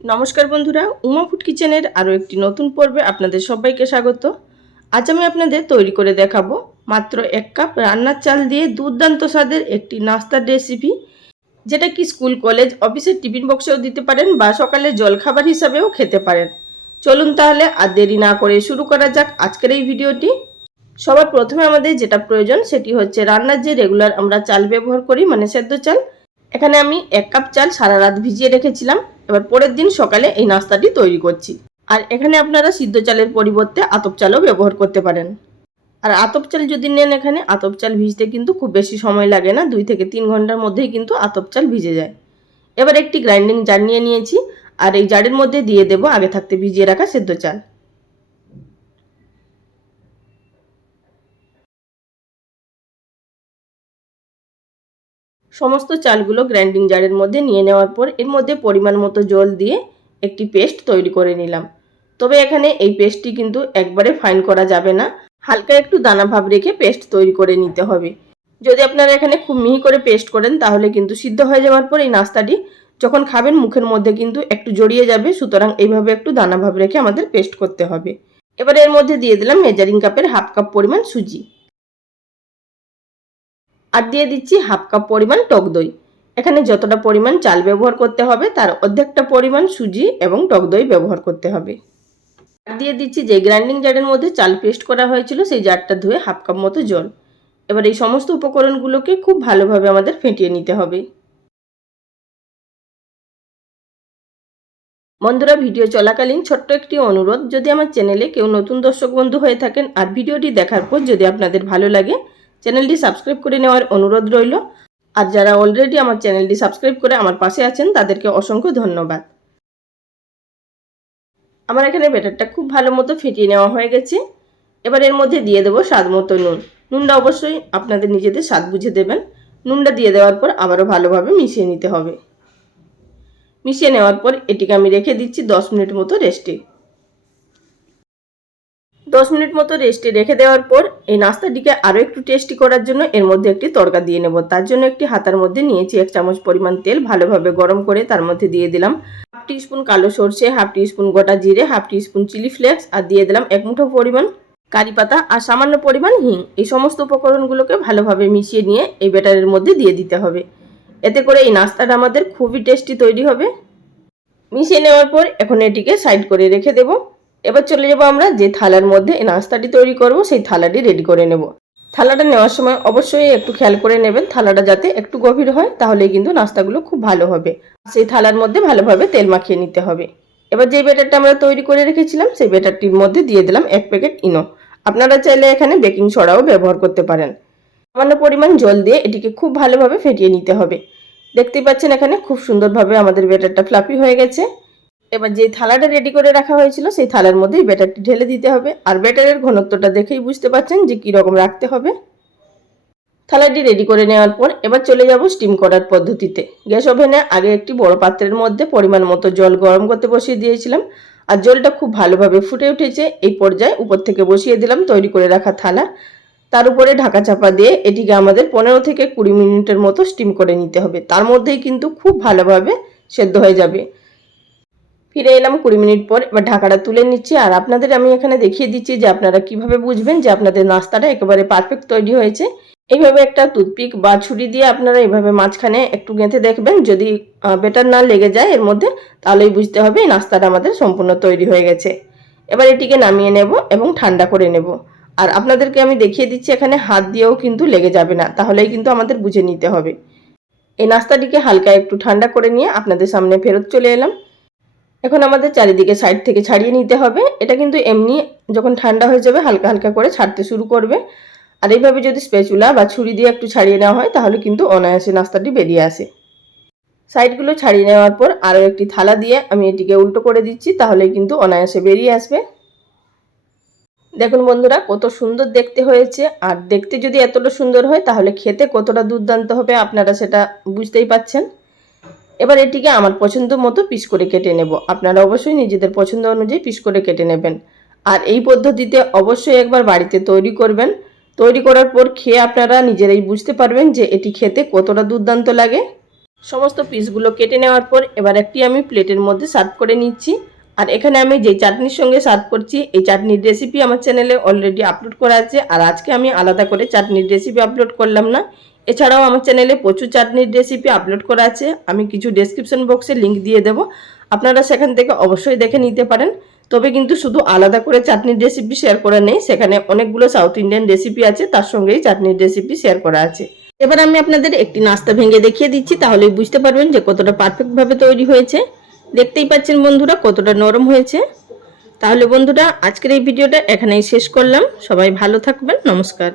নমস্কার বন্ধুরা, উমা ফুড কিচেনের আরও একটি নতুন পর্বে আপনাদের সবাইকে স্বাগত। আজ আমি আপনাদের তৈরি করে দেখাবো মাত্র এক কাপ রান্নার চাল দিয়ে দুর্দান্ত স্বাদের একটি নাস্তার রেসিপি, যেটা কি স্কুল, কলেজ, অফিসের টিফিন বক্সেও দিতে পারেন বা সকালে জলখাবার হিসাবেও খেতে পারেন। চলুন তাহলে আর দেরি না করে শুরু করা যাক আজকের এই ভিডিওটি। সবার প্রথমে আমাদের যেটা প্রয়োজন, সেটি হচ্ছে রান্নার যে রেগুলার আমরা চাল ব্যবহার করি মানে সেদ্ধ চাল, এখানে আমি এক কাপ চাল সারা রাত ভিজিয়ে রেখেছিলাম। এবার পরের দিন সকালে এই নাস্তাটি তৈরি করছি। আর এখানে আপনারা সিদ্ধ চালের পরিবর্তে আতপ চালও ব্যবহার করতে পারেন। আর আতপ চাল যদি নেন এখানে, আতপ চাল ভিজতে কিন্তু খুব বেশি সময় লাগে না, দুই থেকে তিন ঘণ্টার মধ্যেই কিন্তু আতপ চাল ভিজে যায়। এবার একটি গ্রাইন্ডিং জার নিয়ে নিয়েছি, আর এই জারের মধ্যে দিয়ে দেব আগে থাকতে ভিজিয়ে রাখা সেদ্ধ চাল। সমস্ত চালগুলো গ্রাইন্ডিং জারের মধ্যে নিয়ে নেওয়ার পর এর মধ্যে পরিমাণ মতো জল দিয়ে একটি পেস্ট তৈরি করে নিলাম। তবে এখানে এই পেস্টটি কিন্তু একবারে ফাইন করা যাবে না। হালকা একটু দানা ভাব রেখে পেস্ট তৈরি করে নিতে হবে। যদি আপনারা এখানে খুব মিহি করে পেস্ট করেন, তাহলে কিন্তু সিদ্ধ হয়ে যাওয়ার পর এই নাস্তাটি যখন খাবেন, মুখের মধ্যে কিন্তু একটু জড়িয়ে যাবে। সুতরাং এইভাবে একটু দানা ভাব রেখে আমাদের পেস্ট করতে হবে। এবার এর মধ্যে দিয়ে দিলাম মেজারিং কাপের হাফ কাপ পরিমাণ সুজি। আর দিয়ে দিচ্ছি হাফ কাপ পরিমাণ টক দই। এখানে যতটা পরিমাণ চাল ব্যবহার করতে হবে, তার অর্ধেকটা পরিমাণ সুজি এবং টক দই ব্যবহার করতে হবে। আর দিয়ে দিচ্ছি যে গ্রাইন্ডিং জারের মধ্যে চাল পেস্ট করা হয়েছিল, সেই জারটা ধুয়ে হাফ কাপ মতো জল। এবার এই সমস্ত উপকরণগুলোকে খুব ভালোভাবে আমাদের ফেটিয়ে নিতে হবে। বন্ধুরা, ভিডিও চলাকালীন ছোট্ট একটি অনুরোধ, যদি আমার চ্যানেলে কেউ নতুন দর্শক বন্ধু হয়ে থাকেন, আর ভিডিওটি দেখার পর যদি আপনাদের ভালো লাগে চ্যানেলটি সাবস্ক্রাইব করে নেওয়ার অনুরোধ রইল। আর যারা অলরেডি আমার চ্যানেলটি সাবস্ক্রাইব করে আমার পাশে আছেন, তাদেরকে অসংখ্য ধন্যবাদ। আমার এখানে ব্যাটারটা খুব ভালো মতো ফেটিয়ে নেওয়া হয়ে গেছে। এবার এর মধ্যে দিয়ে দেবো স্বাদ মতো নুন। নুনটা অবশ্যই আপনাদের নিজেদের স্বাদ বুঝে দেবেন। নুনটা দিয়ে দেওয়ার পর আবারও ভালোভাবে মিশিয়ে নিতে হবে। মিশিয়ে নেওয়ার পর এটিকে আমি রেখে দিচ্ছি দশ মিনিট মতো রেস্টে। দশ মিনিট মতো রেস্টে রেখে দেওয়ার পর এই নাস্তাটিকে আরও একটু টেস্টি করার জন্য এর মধ্যে একটি তড়কা দিয়ে নেব। তার জন্য একটি হাতার মধ্যে নিয়েছি এক চামচ পরিমাণ তেল, ভালোভাবে গরম করে তার মধ্যে দিয়ে দিলাম হাফ টি স্পুন কালো সর্ষে হাফ টি স্পুন গোটা জিরে half teaspoon chilli flakes আর দিয়ে দিলাম এক মুঠো পরিমাণ কারি পাতা আর সামান্য পরিমাণ হিং। এই সমস্ত উপকরণগুলোকে ভালোভাবে মিশিয়ে নিয়ে এই ব্যাটারের মধ্যে দিয়ে দিতে হবে। এতে করে এই নাস্তাটা আমাদের খুবই টেস্টি তৈরি হবে। মিশিয়ে নেওয়ার পর এখন এটিকে সাইড করে রেখে দেবো। এবার চলে যাব আমরা যে থালার মধ্যে নাস্তাটি তৈরি করব, সেই থালাটি রেডি করে নেব। থালাটা নেওয়ার সময় অবশ্যই একটু খেয়াল করে নেবেন, থালাটা যাতে একটু গভীর হয় তাহলে কিন্তু নাস্তাগুলো খুব ভালো হবে। সেই থালার মধ্যে ভালোভাবে তেল মাখিয়ে নিতে হবে। এবার যে ব্যাটারটা আমরা তৈরি করে রেখেছিলাম, সেই ব্যাটারটির মধ্যে দিয়ে দিলাম এক প্যাকেট ইনো। আপনারা চাইলে এখানে বেকিং সোডাও ব্যবহার করতে পারেন। সামান্য পরিমাণ জল দিয়ে এটিকে খুব ভালোভাবে ফেটিয়ে নিতে হবে। দেখতেই পাচ্ছেন এখানে খুব সুন্দরভাবে আমাদের ব্যাটারটা ফ্লাপি হয়ে গেছে। এবার যে থালাটা রেডি করে রাখা হয়েছিল, সেই থালার মধ্যেই ব্যাটারটি ঢেলে দিতে হবে। আর ব্যাটারের ঘনত্বটা দেখেই বুঝতে পারছেন যে কীরকম রাখতে হবে। থালাটি রেডি করে নেওয়ার পর এবার চলে যাব স্টিম করার পদ্ধতিতে। গ্যাস ওভেনে আগে একটি বড় পাত্রের মধ্যে পরিমাণ মতো জল গরম করতে বসিয়ে দিয়েছিলাম। আর জলটা খুব ভালোভাবে ফুটে উঠেছে। এই পর্যায়ে উপর থেকে বসিয়ে দিলাম তৈরি করে রাখা থালা। তার উপরে ঢাকা চাপা দিয়ে এটিকে আমাদের পনেরো থেকে কুড়ি মিনিটের মতো স্টিম করে নিতে হবে। তার মধ্যেই কিন্তু খুব ভালোভাবে সেদ্ধ হয়ে যাবে। ফিরে এলাম কুড়ি মিনিট পর, এবার ঢাকাটা তুলে নিচ্ছি। আর আপনাদের আমি এখানে দেখিয়ে দিচ্ছি যে আপনারা কীভাবে বুঝবেন যে আপনাদের নাস্তাটা একেবারে পারফেক্ট তৈরি হয়েছে। এইভাবে একটা টুথপিক বা ছুরি দিয়ে আপনারা এইভাবে মাঝখানে একটু গেঁথে দেখবেন। যদি বেটার না লেগে যায় এর মধ্যে, তাহলেই বুঝতে হবে এই নাস্তাটা আমাদের সম্পূর্ণ তৈরি হয়ে গেছে। এবার এটিকে নামিয়ে নেব এবং ঠান্ডা করে নেব। আর আপনাদেরকে আমি দেখিয়ে দিচ্ছি, এখানে হাত দিয়েও কিন্তু লেগে যাবে না। তাহলেই কিন্তু আমাদের বুঝে নিতে হবে। এই নাস্তাটিকে হালকা একটু ঠান্ডা করে নিয়ে আপনাদের সামনে ফেরত চলে এলাম। এখন আমাদের চারিদিকে সাইড থেকে ছাড়িয়ে নিতে হবে। এটা কিন্তু এমনি যখন ঠান্ডা হয়ে যাবে, হালকা হালকা করে ছাড়তে শুরু করবে। আর এইভাবে যদি স্পেচুলা বা ছুরি দিয়ে একটু ছাড়িয়ে নেওয়া হয়, তাহলে কিন্তু অনায়াসে নাস্তাটি বেরিয়ে আসে। সাইডগুলো ছাড়িয়ে নেওয়ার পর আরও একটি থালা দিয়ে আমি এটিকে উল্টো করে দিচ্ছি তাহলে কিন্তু অনায়াসে বেরিয়ে আসবে। দেখুন বন্ধুরা, কত সুন্দর দেখতে হয়েছে। আর দেখতে যদি এতটা সুন্দর হয়, তাহলে খেতে কতটা দুর্দান্ত হবে আপনারা সেটা বুঝতেই পাচ্ছেন। এবার এটিকে আমার পছন্দ মতো পিস করে কেটে নেব। আপনারা অবশ্যই নিজেদের পছন্দ অনুযায়ী পিস করে কেটে নেবেন। আর এই পদ্ধতিতে অবশ্যই একবার বাড়িতে তৈরি করবেন। তৈরি করার পর খেয়ে আপনারা নিজেরাই বুঝতে পারবেন যে এটি খেতে কতটা দুর্দান্ত লাগে। সমস্ত পিসগুলো কেটে নেওয়ার পর এবার একটি আমি প্লেটের মধ্যে সার্ভ করে নিচ্ছি। আর এখানে আমি যে চাটনির সঙ্গে সার্ভ করছি, এই চাটনির রেসিপি আমার চ্যানেলে অলরেডি আপলোড করা আছে। আর আজকে আমি আলাদা করে চাটনির রেসিপি আপলোড করলাম না। এছাড়াও আমার চ্যানেলে প্রচুর চাটনির রেসিপি আপলোড করা আছে। আমি কিছু ডেসক্রিপশন বক্সে লিংক দিয়ে দেবো। আপনারা সেখান থেকে অবশ্যই দেখে নিতে পারেন। তবে কিন্তু শুধু আলাদা করে চাটনির রেসিপি শেয়ার করা নেই। সেখানে অনেকগুলো সাউথ ইন্ডিয়ান রেসিপি আছে। তার সঙ্গেই চাটনির রেসিপি শেয়ার করা আছে। এবার আমি আপনাদের একটি নাস্তা ভেঙে দেখিয়ে দিচ্ছি। তাহলেই বুঝতে পারবেন যে কতটা পারফেক্টভাবে তৈরি হয়েছে। দেখতেই পাচ্ছেন বন্ধুরা কতটা নরম হয়েছে। তাহলে বন্ধুরা, আজকের এই ভিডিওটা এখানেই শেষ করলাম। সবাই ভালো থাকবেন। নমস্কার।